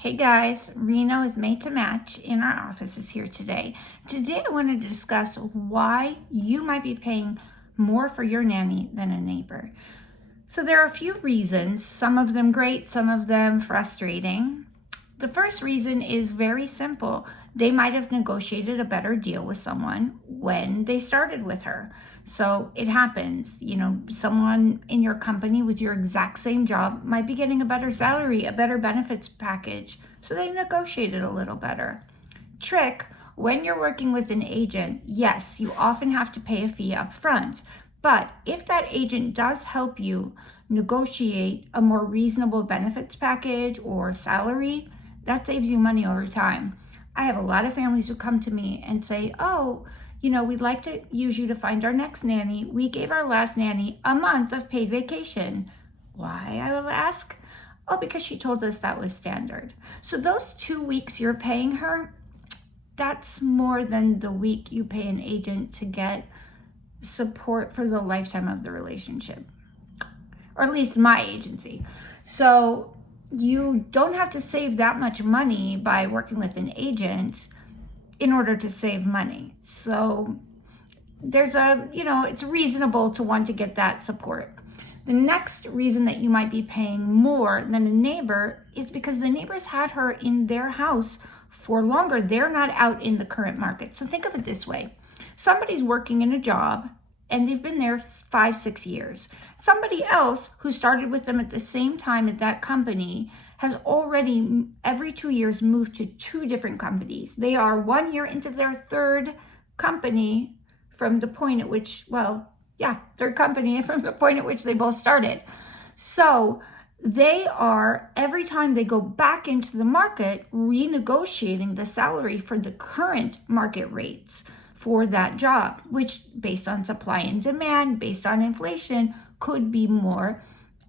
Hey guys, Reno is made to match in our offices here today. Today I wanted to discuss why you might be paying more for your nanny than a neighbor. So there are a few reasons, some of them great, some of them frustrating. The first reason is very simple. They might have negotiated a better deal with someone when they started with her. So it happens, someone in your company with your exact same job might be getting a better salary, a better benefits package. So they negotiated a little better. Trick, when you're working with an agent, yes, you often have to pay a fee up front. But if that agent does help you negotiate a more reasonable benefits package or salary, that saves you money over time. I have a lot of families who come to me and say, we'd like to use you to find our next nanny. We gave our last nanny a month of paid vacation. Why, I will ask? Oh, because she told us that was standard. So those 2 weeks you're paying her, that's more than the week you pay an agent to get support for the lifetime of the relationship, or at least my agency. So you don't have to save that much money by working with an agent in order to save money. So it's reasonable to want to get that support. The next reason that you might be paying more than a neighbor is because the neighbors had her in their house for longer. They're not out in the current market. So think of it this way. Somebody's working in a job and they've been there 5-6 years. Somebody else who started with them at the same time at that company has already every 2 years moved to 2 different companies. They are 1 year into their third company from the point at which, third company from the point at which they both started. So they are, every time they go back into the market, renegotiating the salary for the current market rates for that job, which based on supply and demand, based on inflation, could be more.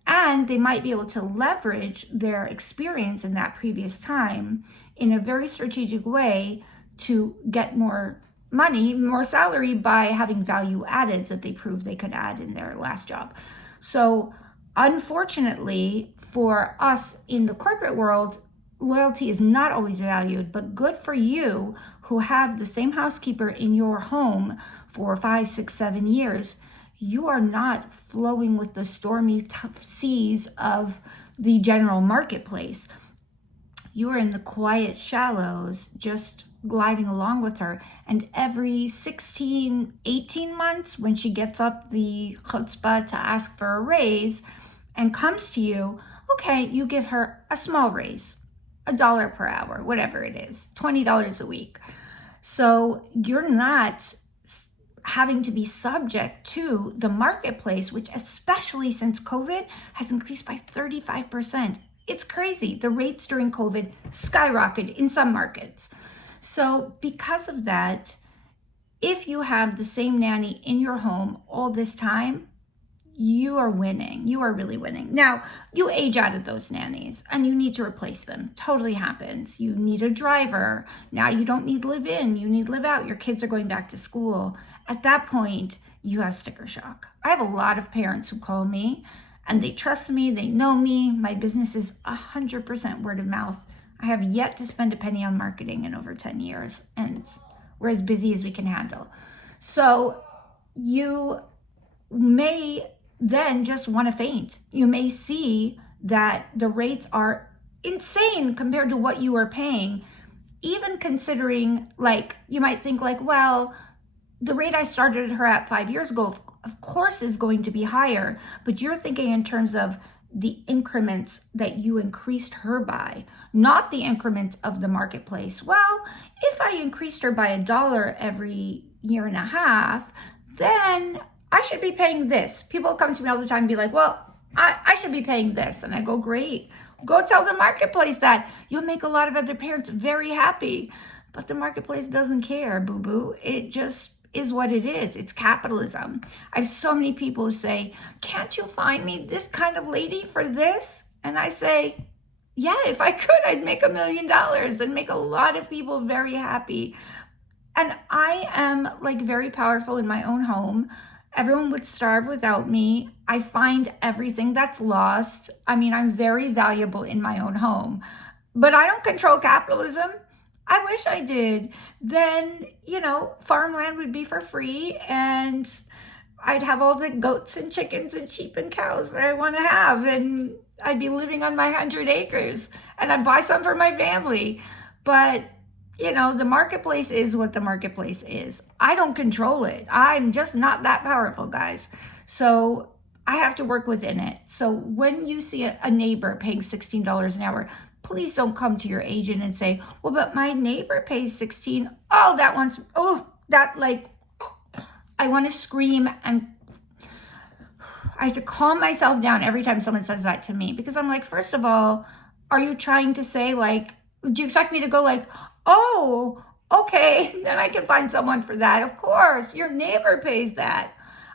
And they might be able to leverage their experience in that previous time in a very strategic way to get more money, more salary by having value addeds that they proved they could add in their last job. So unfortunately for us in the corporate world, loyalty is not always valued, but good for you who have the same housekeeper in your home for 5, 6, 7 years. You are not flowing with the stormy seas of the general marketplace. You are in the quiet shallows, just gliding along with her. And every 16, 18 months, when she gets up the chutzpah to ask for a raise and comes to you, okay, you give her a small raise, $1 per hour, whatever it is, $20 a week. So you're not having to be subject to the marketplace, which especially since COVID has increased by 35%. It's crazy. The rates during COVID skyrocketed in some markets. So because of that, if you have the same nanny in your home all this time, you are winning. You are really winning. Now, you age out of those nannies and you need to replace them. Totally happens. You need a driver. Now you don't need live-in. You need live-out. Your kids are going back to school. At that point, you have sticker shock. I have a lot of parents who call me and they trust me. They know me. My business is 100% word of mouth. I have yet to spend a penny on marketing in over 10 years, and we're as busy as we can handle. So you may then just want to faint. You may see that the rates are insane compared to what you are paying, even considering, you might think well, the rate I started her at 5 years ago, of course, is going to be higher, but you're thinking in terms of the increments that you increased her by, not the increments of the marketplace. Well, if I increased her by $1 every year and a half, then I should be paying this. People come to me all the time and be like, well, I should be paying this. And I go, great. Go tell the marketplace that. You'll make a lot of other parents very happy. But the marketplace doesn't care, boo-boo. It just is what it is. It's capitalism. I have so many people who say, can't you find me this kind of lady for this? And I say, yeah, if I could, I'd make $1 million and make a lot of people very happy. And I am very powerful in my own home. Everyone would starve without me. I find everything that's lost. I mean, I'm very valuable in my own home. But I don't control capitalism. I wish I did. Then, farmland would be for free and I'd have all the goats and chickens and sheep and cows that I want to have. And I'd be living on my 100 acres and I'd buy some for my family. But, the marketplace is what the marketplace is. I don't control it. I'm just not that powerful, guys. So I have to work within it. So when you see a neighbor paying $16 an hour, please don't come to your agent and say, well, but my neighbor pays 16. Oh, I want to scream, and I have to calm myself down every time someone says that to me, because I'm like, first of all, are you trying to say, like, do you expect me to go like, oh, okay, then I can find someone for that? Of course, your neighbor pays that.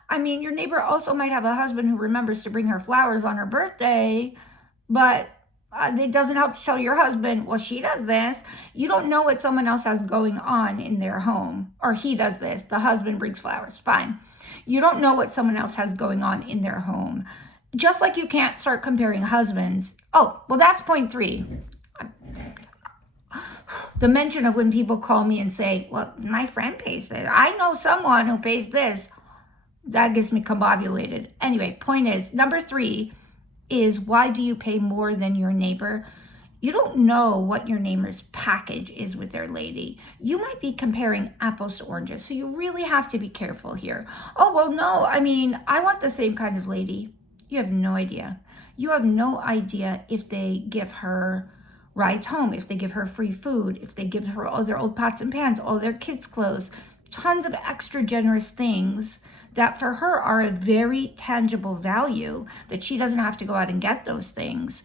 I mean, your neighbor also might have a husband who remembers to bring her flowers on her birthday, but it doesn't help to tell your husband, well, she does this. You don't know what someone else has going on in their home. Or he does this. The husband brings flowers. Fine. You don't know what someone else has going on in their home. Just like you can't start comparing husbands. Oh, well, that's point 3. The mention of when people call me and say, well, my friend pays this. I know someone who pays this. That gets me combobulated. Anyway, point is, number 3 is, why do you pay more than your neighbor? You don't know what your neighbor's package is with their lady. You might be comparing apples to oranges, so you really have to be careful here. Oh, well, no, I mean, I want the same kind of lady. You have no idea. You have no idea if they give her rides home, if they give her free food, if they give her all their old pots and pans, all their kids' clothes, tons of extra generous things that for her are a very tangible value, that she doesn't have to go out and get those things.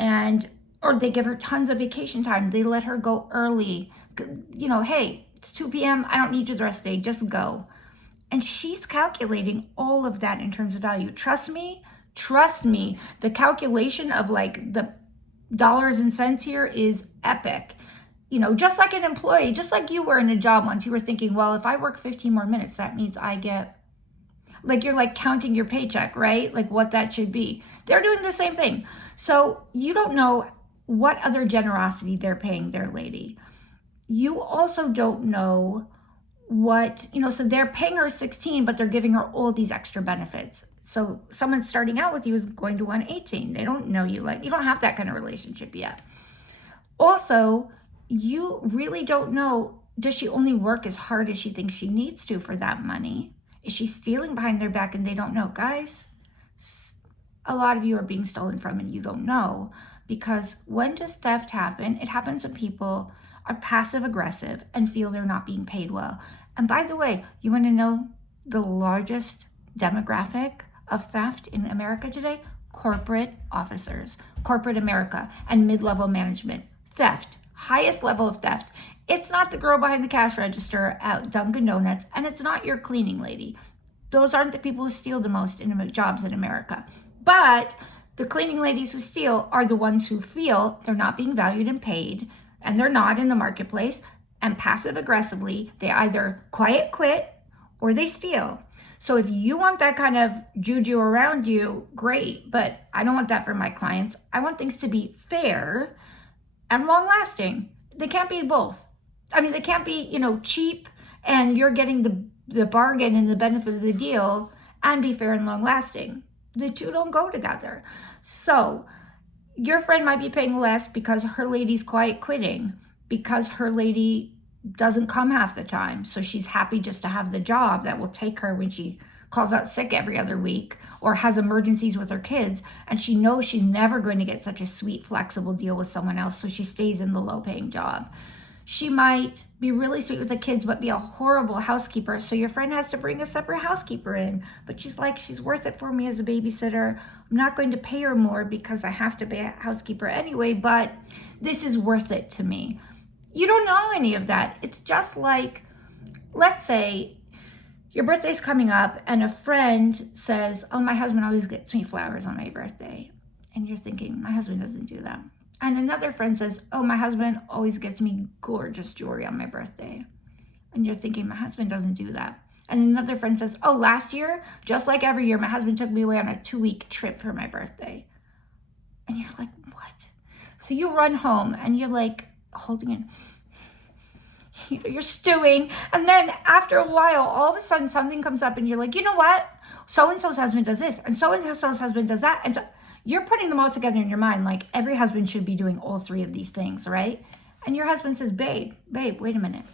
Or they give her tons of vacation time. They let her go early. Hey, it's 2 p.m. I don't need you the rest of the day. Just go. And she's calculating all of that in terms of value. Trust me, the calculation of like the dollars and cents here is epic. Just like an employee, just like you were in a job once, you were thinking, well, if I work 15 more minutes, that means I get, like, you're like counting your paycheck, right? Like what that should be. They're doing the same thing. So you don't know what other generosity they're paying their lady. You also don't know what, so they're paying her 16, but they're giving her all these extra benefits. So someone starting out with you is going to want 18. They don't know you, like, you don't have that kind of relationship yet. Also, you really don't know, does she only work as hard as she thinks she needs to for that money? Is she stealing behind their back and they don't know? Guys, a lot of you are being stolen from and you don't know, because when does theft happen? It happens when people are passive aggressive and feel they're not being paid well. And by the way, you want to know the largest demographic of theft in America today? Corporate officers, corporate America, and mid-level management. Theft, highest level of theft. It's not the girl behind the cash register at Dunkin' Donuts, and it's not your cleaning lady. Those aren't the people who steal the most in jobs in America. But the cleaning ladies who steal are the ones who feel they're not being valued and paid, and they're not in the marketplace, and passive aggressively, they either quiet quit or they steal. So if you want that kind of juju around you, great, but I don't want that for my clients. I want things to be fair and long lasting. They can't be both. I mean, they can't be, cheap and you're getting the bargain and the benefit of the deal and be fair and long lasting. The two don't go together. So your friend might be paying less because her lady's quiet quitting, because her lady doesn't come half the time. So she's happy just to have the job that will take her when she calls out sick every other week or has emergencies with her kids. And she knows she's never going to get such a sweet, flexible deal with someone else. So she stays in the low paying job. She might be really sweet with the kids, but be a horrible housekeeper. So your friend has to bring a separate housekeeper in. But she's like, she's worth it for me as a babysitter. I'm not going to pay her more because I have to pay a housekeeper anyway, but this is worth it to me. You don't know any of that. It's just like, let's say your birthday's coming up and a friend says, oh, my husband always gets me flowers on my birthday. And you're thinking, my husband doesn't do that. And another friend says, oh, my husband always gets me gorgeous jewelry on my birthday. And you're thinking, my husband doesn't do that. And another friend says, oh, last year, just like every year, my husband took me away on a 2-week trip for my birthday. And you're like, what? So you run home and you're like holding it. You're stewing, and then after a while, all of a sudden something comes up and you're like, you know what? So-and-so's husband does this, and so-and-so's husband does that. And so you're putting them all together in your mind, like every husband should be doing all three of these things, right? And your husband says, babe, wait a minute.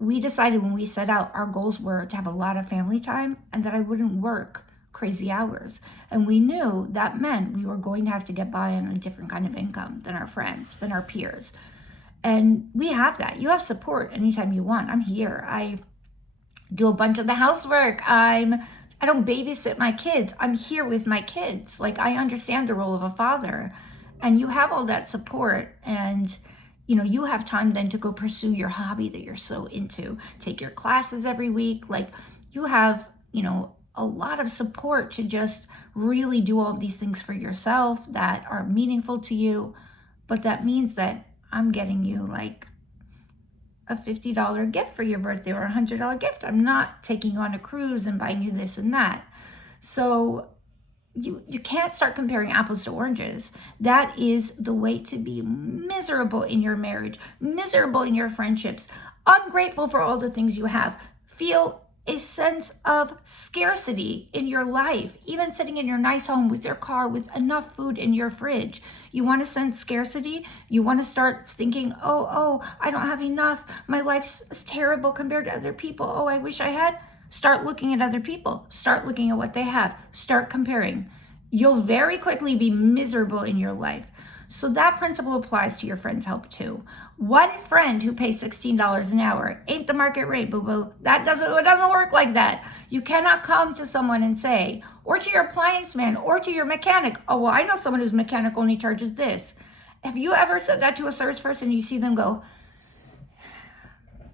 We decided when we set out, our goals were to have a lot of family time and that I wouldn't work crazy hours. And we knew that meant we were going to have to get by on a different kind of income than our friends, than our peers. And we have that. You have support anytime you want. I'm here. I do a bunch of the housework. I don't babysit my kids. I'm here with my kids. Like, I understand the role of a father. And you have all that support. And, you know, you have time then to go pursue your hobby that you're so into. Take your classes every week. Like, you have, you know, a lot of support to just really do all of these things for yourself that are meaningful to you. But that means that I'm getting you like a $50 gift for your birthday or a $100 gift. I'm not taking you on a cruise and buying you this and that. So you can't start comparing apples to oranges. That is the way to be miserable in your marriage, miserable in your friendships, ungrateful for all the things you have. Feel a sense of scarcity in your life, even sitting in your nice home with your car with enough food in your fridge. You want to sense scarcity? You want to start thinking, oh, I don't have enough. My life's terrible compared to other people. Oh, I wish I had. Start looking at other people. Start looking at what they have. Start comparing. You'll very quickly be miserable in your life. So that principle applies to your friend's help too. One friend who pays $16 an hour ain't the market rate, boo-boo. It doesn't work like that. You cannot come to someone and say, or to your appliance man, or to your mechanic, oh, well, I know someone whose mechanic only charges this. Have you ever said that to a service person? You see them go,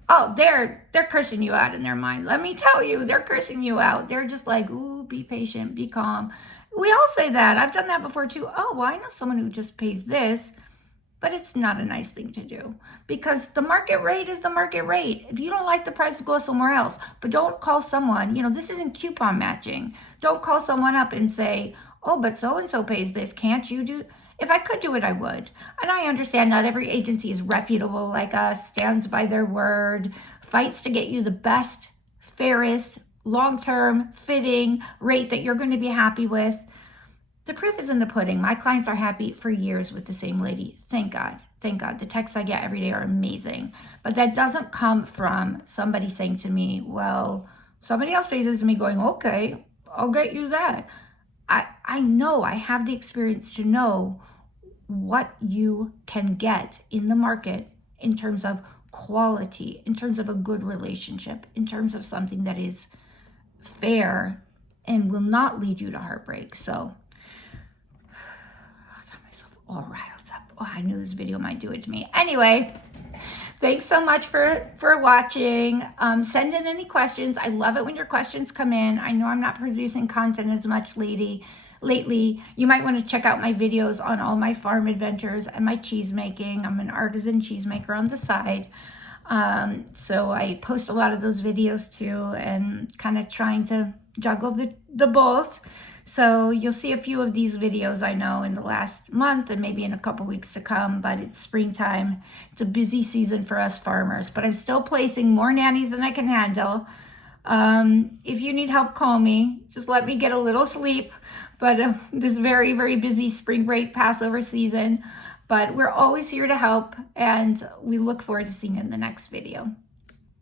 oh, they're cursing you out in their mind. Let me tell you, they're cursing you out. They're just like, ooh, be patient, be calm. We all say that. I've done that before too. Oh, well, I know someone who just pays this, but it's not a nice thing to do because the market rate is the market rate. If you don't like the price, go somewhere else. But don't call someone, you know, this isn't coupon matching. Don't call someone up and say, oh, but so-and-so pays this. Can't you do? If I could do it, I would. And I understand not every agency is reputable like us, stands by their word, fights to get you the best, fairest, long-term fitting rate that you're going to be happy with. The proof is in the pudding. My clients are happy for years with the same lady. Thank God. Thank God. The texts I get every day are amazing. But that doesn't come from somebody saying to me, well, somebody else pays this to me, going, okay, I'll get you that. I know, I have the experience to know what you can get in the market in terms of quality, in terms of a good relationship, in terms of something that is fair and will not lead you to heartbreak. So I got myself all riled up. Oh, I knew this video might do it to me. Anyway, thanks so much for watching. Send in any questions. I love it when your questions come in. I know I'm not producing content as much lately. You might want to check out my videos on all my farm adventures and my cheese making. I'm an artisan cheesemaker on the side. So I post a lot of those videos too, and kind of trying to juggle the both. So you'll see a few of these videos, I know, in the last month and maybe in a couple weeks to come, but it's springtime. It's a busy season for us farmers, but I'm still placing more nannies than I can handle. If you need help, call me. Just let me get a little sleep. But this very, very busy spring break Passover season. But we're always here to help, and we look forward to seeing you in the next video.